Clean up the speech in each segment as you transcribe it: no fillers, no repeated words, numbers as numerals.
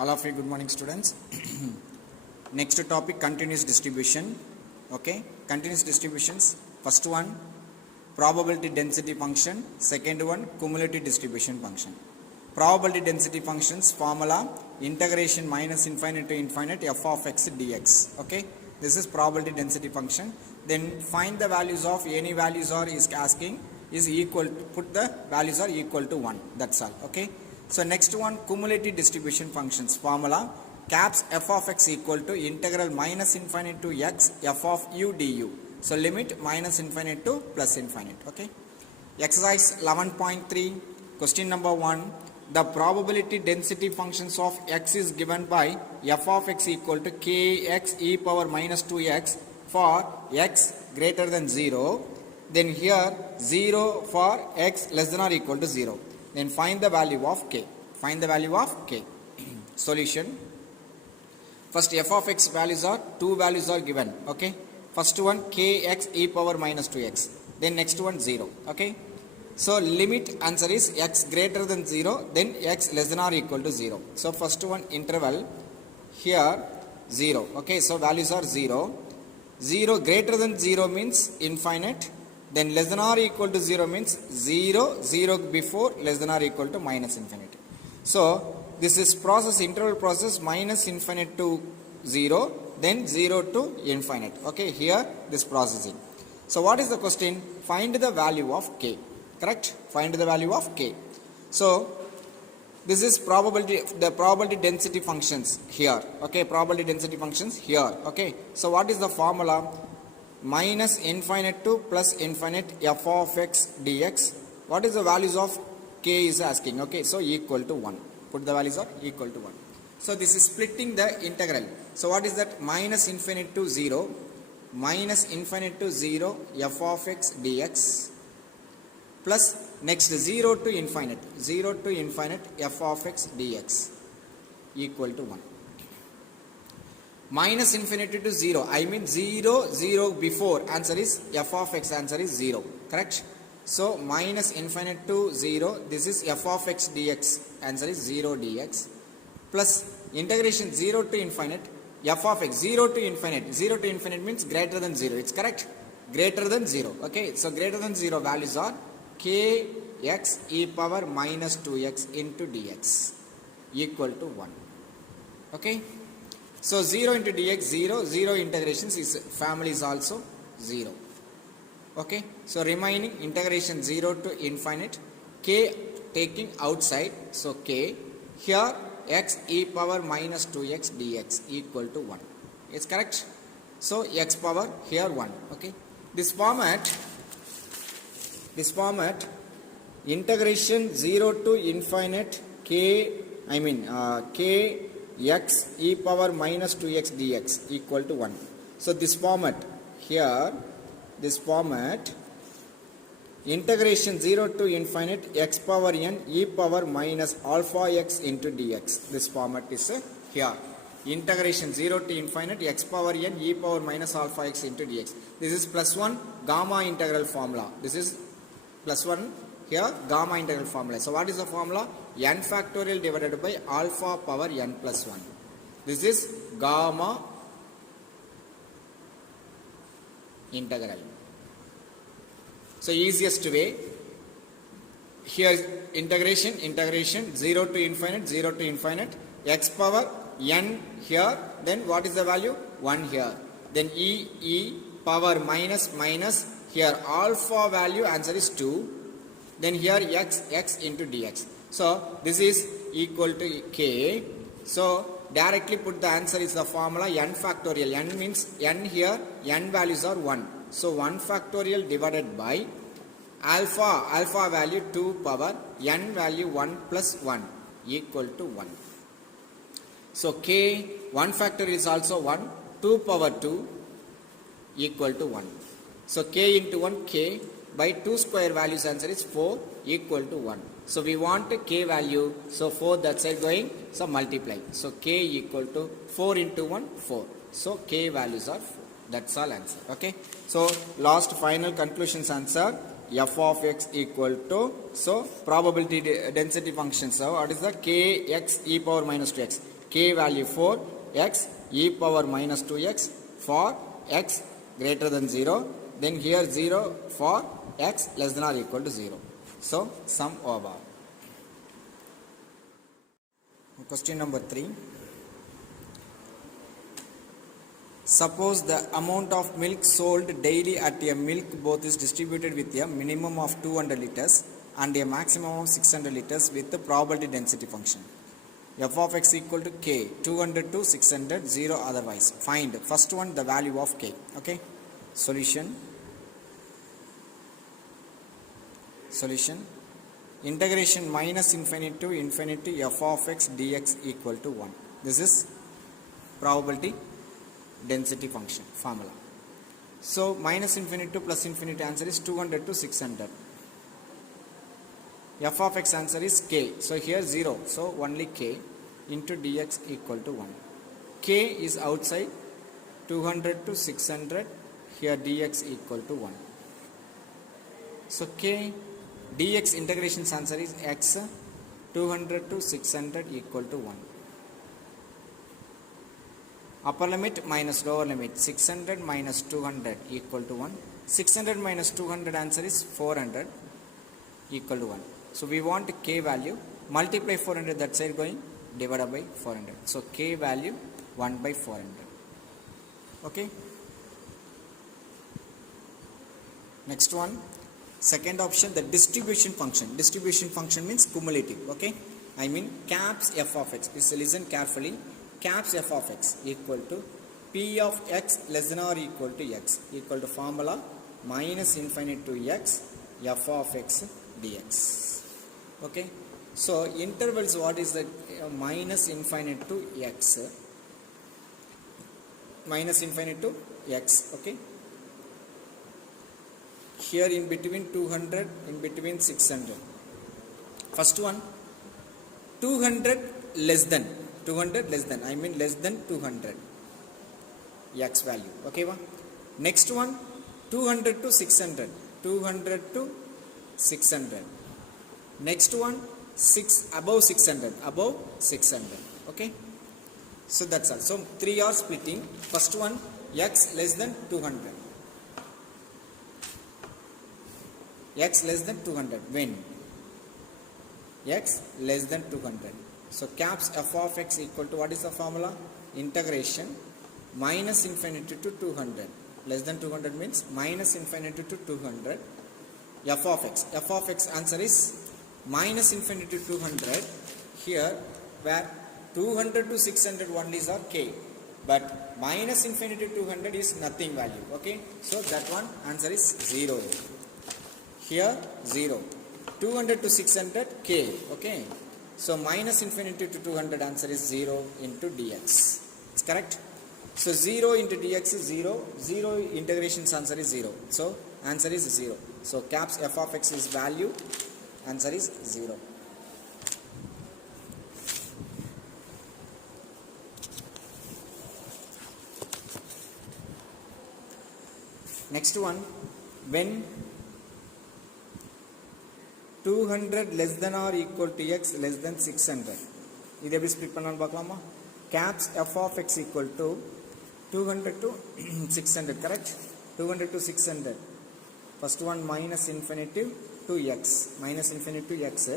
All of you, good morning, students. Next topic, continuous distribution. Okay, continuous distributions. First one, probability density function. Second one, cumulative distribution function. Probability density functions formula integration minus infinite to infinite f of x dx. Okay, this is probability density function. Then find the values of any values or is asking is equal to, put the values are equal to 1. That's all. Okay. So next one, cumulative distribution functions formula caps f of x equal to integral minus infinite to x f of u du. So limit minus infinite to plus infinite. Okay. Exercise 11.3 question number 1. The probability density functions of x is given by f of x equal to kx e power minus 2x for x greater than 0. Then here 0 for x less than or equal to 0. Then find the value of k. Find the value of k. Solution. First f of x values are, two values are given. Okay. First one kx e power minus 2x. Then next one 0. Okay. So limit answer is x greater than 0. Then x less than or equal to 0. So first one interval here 0. Okay. So values are 0. 0 greater than 0 means infinite. Then less than or equal to 0 means 0, 0 before less than or equal to minus infinity. So this is process, interval process minus infinite to 0, then 0 to infinite. Okay, here this processing. So what is the question? Find the value of k. Correct? Find the value of k. So this is probability, the probability density functions here. Okay, probability density functions here. Okay, so what is the formula? Minus infinite to plus infinite f of x dx. What is the values of k is asking? Okay, so equal to 1. Put the values are equal to 1. So this is splitting the integral. So what is that? Minus infinite to 0. Minus infinite to 0 f of x dx. Plus next 0 to infinite. 0 to infinite f of x dx. Equal to 1. Minus infinity to 0. I mean 0, 0 before. Answer is f of x. Answer is 0. Correct? So minus infinite to 0. This is f of x dx. Answer is 0 dx. Plus integration 0 to infinite. F of x 0 to infinite. 0 to infinite means greater than 0. It's correct? Greater than 0. Okay. So greater than 0 values are kx e power minus 2x into dx equal to 1. Okay. So 0 into dx 0, 0 integrations is family is also 0. Okay. So remaining integration 0 to infinite, k taking outside, so k, here x e power minus 2x dx equal to 1. It's correct? So x power here 1. Okay. This format integration 0 to infinite k, k x e power minus 2x dx equal to 1. So this format here, this format integration 0 to infinite x power n e power minus alpha x into dx. This format is here. Integration 0 to infinite x power n e power minus alpha x into dx. This is plus 1 gamma integral formula. This is plus 1 here gamma integral formula. So what is the formula? N factorial divided by alpha power n plus 1. This is gamma integral. So easiest way, here integration 0 to infinite x power n here, then what is the value? 1 here. Then e power minus here alpha value, answer is 2. Then here x into dx. So this is equal to k. So directly put the answer is the formula n factorial. N means n here, n values are 1. So 1 factorial divided by alpha value 2 power n value 1 plus 1 equal to 1. So k 1 factorial is also 1. 2 power 2 equal to 1. So k into 1 k by 2 square values, answer is 4 equal to 1. So we want k value. So 4 that side going. So multiply. So k equal to 4 into 1 4. So k values are 4. That's all answer. Okay. So last final conclusions answer f of x equal to, so probability density function. So what is the kx e power minus 2x? k value for x e power minus 2x for x greater than 0, then here 0 for x less than or equal to 0. So sum over. Question number 3. Suppose the amount of milk sold daily at a milk booth is distributed with a minimum of 200 liters and a maximum of 600 liters with the probability density function. F of x equal to k, 200 to 600, 0 otherwise. Find first one the value of k. Okay. Solution. Integration minus infinity to infinity f of x dx equal to 1. This is probability density function formula. So minus infinity to plus infinity answer is 200 to 600. F of x answer is k. So here 0. So only k into dx equal to 1. K is outside, 200 to 600. Here dx equal to 1. So k dx integration's answer is x 200 to 600 equal to 1. Upper limit minus lower limit, 600 minus 200 equal to 1. 600 minus 200 answer is 400 equal to 1. So we want k value, multiply 400 that side going, divided by 400. So k value 1 by 400. Okay. Next one, second option, the distribution function. Distribution function means cumulative. Okay. I mean caps f of x. Please listen carefully. Caps f of x equal to p of x less than or equal to x equal to formula minus infinity to x f of x dx. Okay. So intervals, what is the minus infinity to x? Minus infinity to x. Okay. Here in between 200, in between 600. First one, 200 less than. 200 less than, I mean less than 200 x value. Okay, one. Next one, 200 to 600. 200 to 600. Next one, above 600. Above 600. Okay. So that's all. So 3 are splitting. First one, x less than 200. X less than 200. When? X less than 200. So caps f of x equal to, what is the formula? Integration minus infinity to 200. Less than 200 means minus infinity to 200. F of x. F of x answer is minus infinity to 200. Here where 200 to 600 only is our k. But minus infinity to 200 is nothing value. Okay. So that one answer is 0. Here 0. 200 to 600 k. Okay. So minus infinity to 200 answer is 0 into dx. It's correct. So 0 into dx is 0. 0 integration's answer is 0. So answer is 0. So caps f of x is value. Answer is 0. Next one, when 200 less than or equal to x less than 600. இது எப்படி split பண்ணலாம்னு பார்க்கலாமா? caps f of x equal to 200 to 600, correct? 200 to 600. First one minus infinity to x. Minus infinity to x.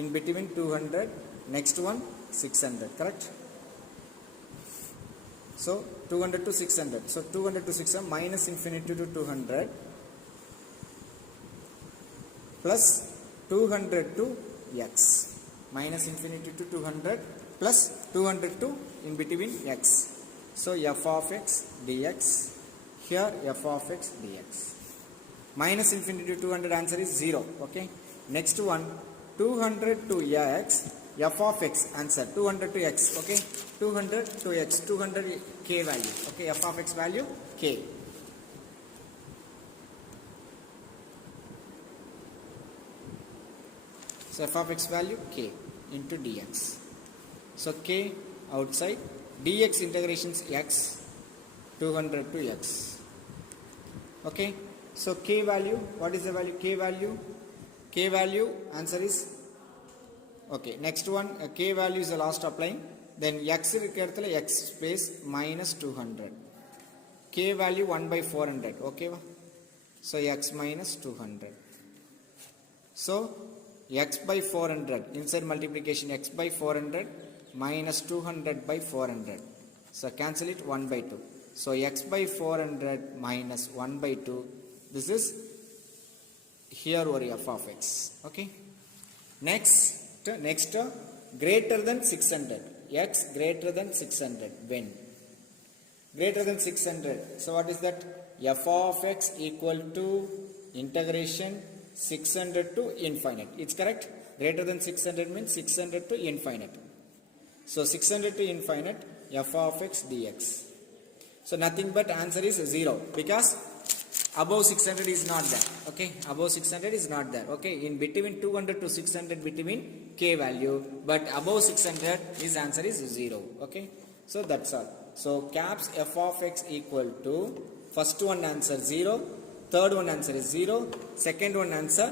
In between 200. Next one 600, correct? So 200 to 600. So 200 to 600 minus infinity to 200 plus 200 to x. Minus infinity to 200 plus 200 to in between x. So f of x dx. Here f of x dx. Minus infinity to 200 answer is 0. Okay. Next one 200 to x. F of x answer 200 to x. Okay. 200 to x. 200 k value. Okay. F of x value k. So f of x value k into dx. So k outside, dx integrations x, 200 to x. Okay. So k value, what is the value? K value. K value answer is okay. Next one, k value is the last applying. then x இருக்கிற இடத்துல x space minus 200, k value 1 by 400, okay va? So x minus 200. So x by 400, inside multiplication x by 400 minus 200 by 400. So cancel it 1 by 2. So x by 400 minus 1 by 2. This is here or f of x. Okay. Next greater than 600. X greater than 600. When? Greater than 600. So what is that? F of x equal to integration 600 to infinite. It's correct? Greater than 600 means 600 to infinite. So 600 to infinite f of x dx. So nothing but answer is 0 because above 600 is not there. Okay, above 600 is not there. Okay, in between 200 to 600 between k value, but above 600 his answer is 0. Okay, so that's all. So caps f of x equal to first one answer 0, third one answer is 0, second one answer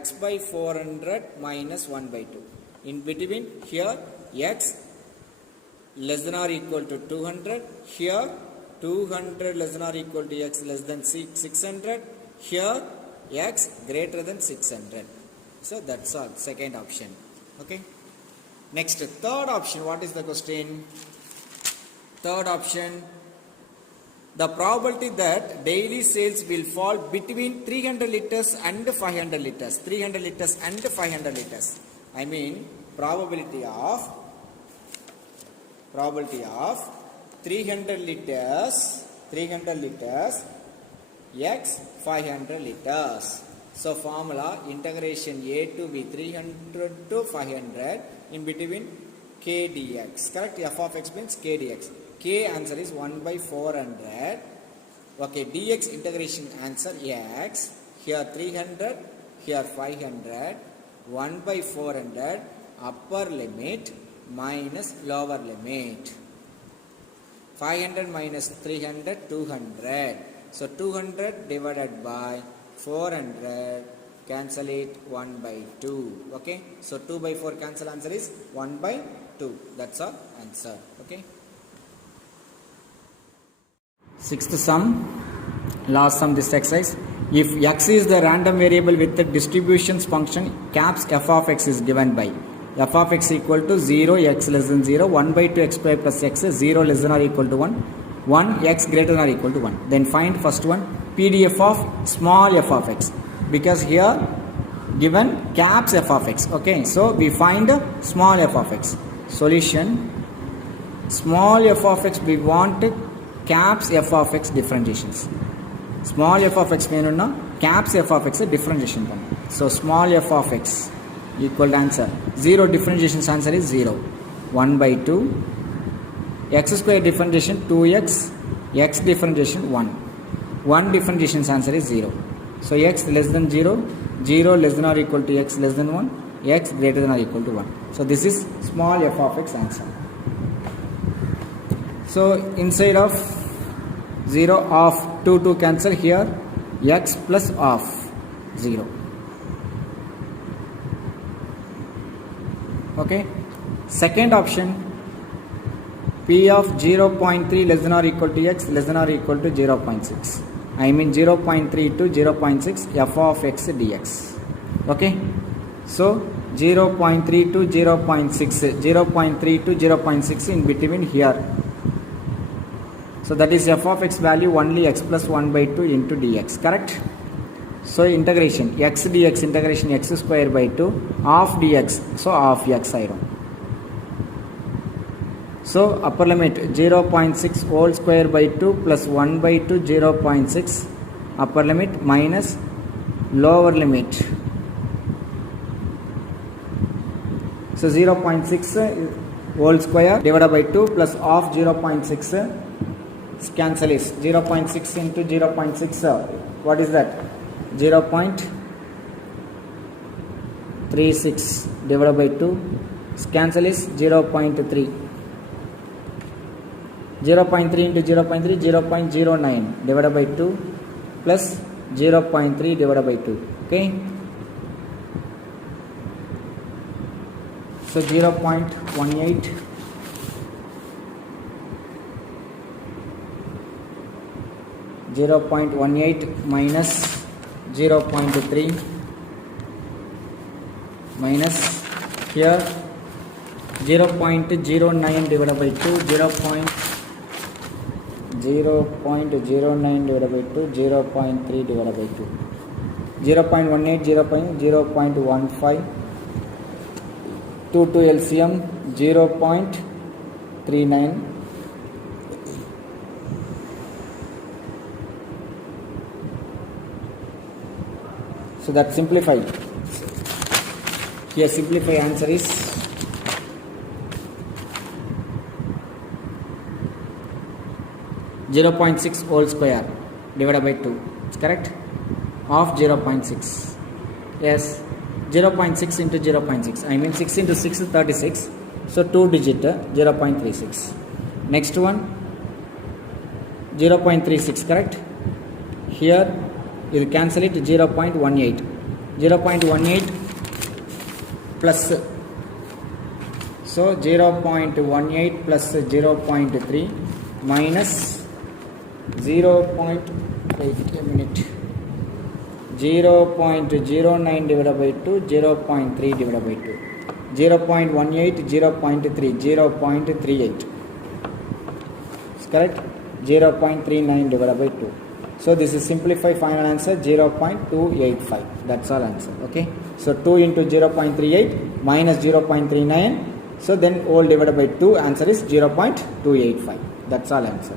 x by 400 minus 1 by 2. In between here x less than or equal to 200, here 200 less than or equal to x less than 600, here x greater than 600. So that's all, second option. Okay, next third option. What is the question? Third option, the probability that daily sales will fall between 300 liters and 500 liters. 300 liters and 500 liters. I mean probability of 300 liters x 500 liters. So formula integration a to b 300 to 500 in between k dx. Correct? F of x means k dx. K answer is 1 by 400. Okay, dx integration answer x. Here 300, here 500. 1 by 400 upper limit minus lower limit. 500 minus 300, 200. So 200 divided by 400, cancel it 1 by 2. Okay, so 2 by 4 cancel, answer is 1 by 2. That's our answer. Okay. Sixth sum, last sum this exercise. If x is the random variable with the distributions function caps f of x is given by f of x equal to 0, x less than 0, 1 by 2 x square plus x, 0 less than or equal to 1, 1 x greater than or equal to 1. Then find first one PDF of small f of x, because here given caps f of x. Okay, so we find small f of x. Solution, small f of x we want caps f of x differentiations. Small f of x வேணும்னா caps f of x differentiation பண்ணும். So small f of x equal to answer 0, differentiation answer is 0, 1 by 2, x square differentiation 2x, x differentiation 1, 1 differentiation answer is 0. So x less than 0, 0 less than or equal to x less than 1, x greater than or equal to 1. So this is small f of x answer. So inside of 0 of 2 cancel, here x plus of 0. Okay, second option p of 0.3 less than or equal to x less than or equal to 0.6. I mean 0.3 to 0.6 f of x dx. Okay, so 0.3 to 0.6, 0.3 to 0.6 in between here. So that is f of x value only x plus 1 by 2 into dx. Correct? So integration x dx, integration x square by 2 of dx. So of x iron. So upper limit 0.6 whole square by 2 plus 1 by 2 0.6 upper limit minus lower limit. So 0.6 whole square divided by 2 plus of 0.6 cancel is 0.6 into 0.6. What is that? 0.36 divided by 2 cancel is 0.3. 0.3 into 0.3, 0.09 divided by 2 plus 0.3 divided by 2. Okay, so 0.18 0.18 minus 0.3 minus here 0.09 divided by 2, 0.09 divided by 2, 0.3 divided by 2, 0.18, 0.15, 2 to LCM 0.39, so that simplified. Here simplify answer is 0.6 whole square divided by 2. It's correct? Of 0.6. Yes, 0.6 into 0.6. I mean 6 into 6 is 36. So 2 digit 0.36. Next one 0.36, correct? Here you cancel it 0.18. 0.18 plus, so 0.18 plus 0.3 minus 0.09 divided by 2, 0.3 divided by 2, 0.18, 0.3, 0.38. It's correct? 0.39 divided by 2. So this is simplified final answer 0.285. That's all answer. Okay. So 2 into 0.38 minus 0.39. So then whole divided by 2, answer is 0.285. That's all answer.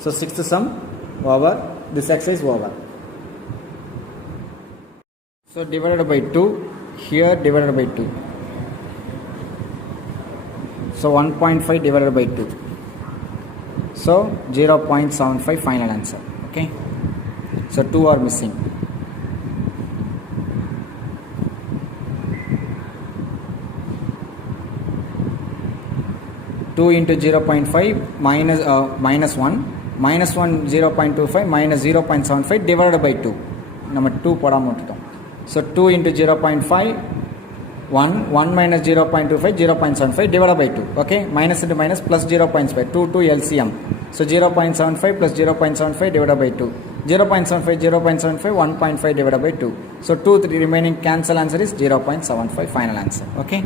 So sixth sum over. This exercise over. So divided by 2. Here divided by 2. So 1.5 divided by 2. So 0.75 final answer. Okay. So 2 are missing. Two into 0.5 minus 1 minus 1 0.25 minus 0.75 divided by 2. Number 2 போடாம. So 2 into 0.5 1 minus 0.25 0.75 divided by 2. Okay, minus into minus plus 0.5 2 to LCM. So 0.75 plus 0.75 divided by 2. 0.75 0.75 1.5 divided by 2. So 2 remaining cancel, answer is 0.75 final answer. Okay.